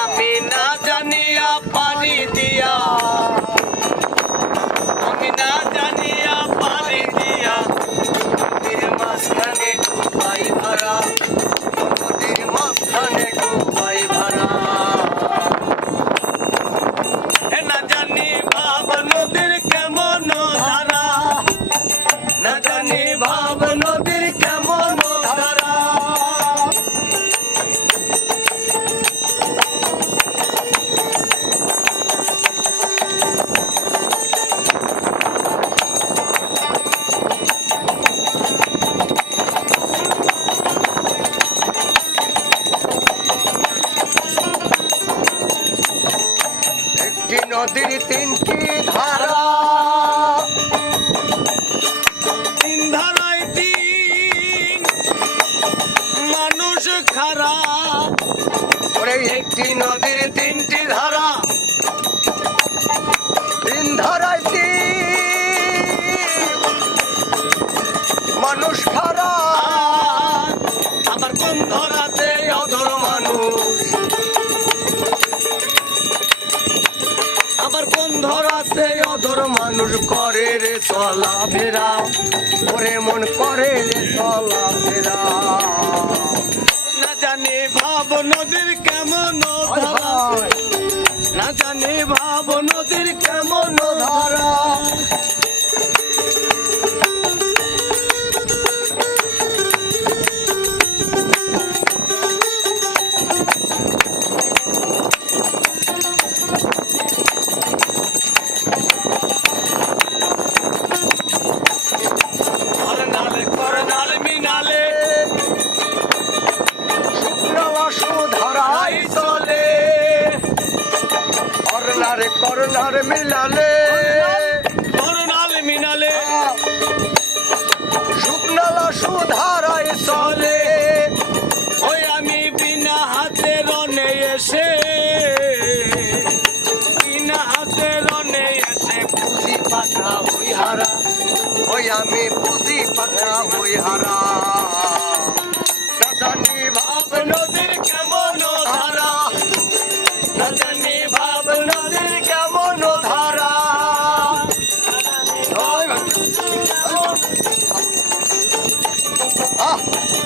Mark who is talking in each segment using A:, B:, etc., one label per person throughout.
A: আমি না জানিয়া নদীর তিনটি ধারা। তিন ধারায় তিন মানুষ খারা একটি নদীর তিনটি ধারা। ধরাতে অধর মানুষ করে রে চলা ফেরা। ওরে মন করে রে চলা ফেরা। না জানে ভাব নদীর কেমন ধারা। না জানে ভাব নদীর কেমন ধারা। করনারে করনারে মিলালে করনালে মিনালে। শুকনালা সুধারাই চলে। ওই আমি বিনা হাতে রনে এসে বিনা হাতে রনে এসে পুঁজি পাতা হই হারা। ওই আমি পুঁজি পাতা হই হারা। ভাব নদীর কেমন ধারা Tchau!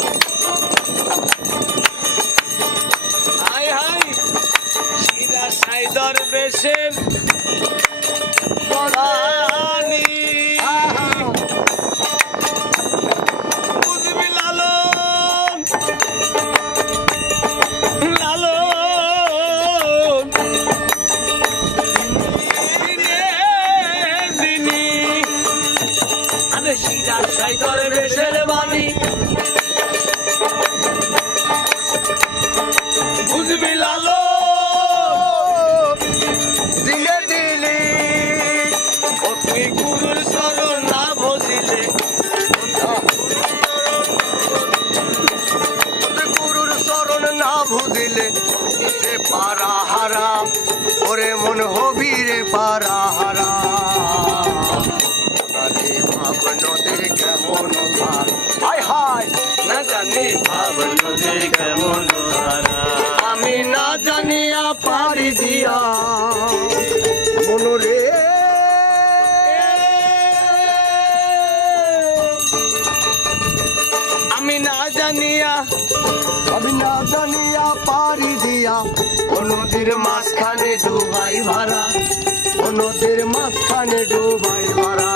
A: আরে সিরা সাইদর বেশের বাণী। না ভজিলে। গুরুর চরণ না ভজিলে। পারা হারা ওরে মন হবি রে পারা হারা ভাব নদীর কেমন ধার হায় হায় না জানি ভাব নদীর কেমন ধারা আমি না জানিয়া পারি দিয়া। মনরে। আমি না জানিয়া আমি না জানিয়া পারি দিয়া। ও নদীর মাঝখানে ডুবাই ভাড়া। ও নদীর মাঝখানে ডুবাই ভাড়া।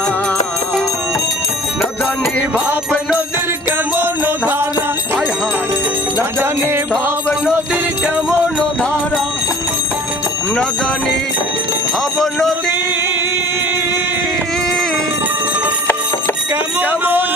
A: না জানি ভাব নদীর কেমন ধারা না জানি ভাব নদীর কেমন ধারা না জানি ভাব নদী কেমন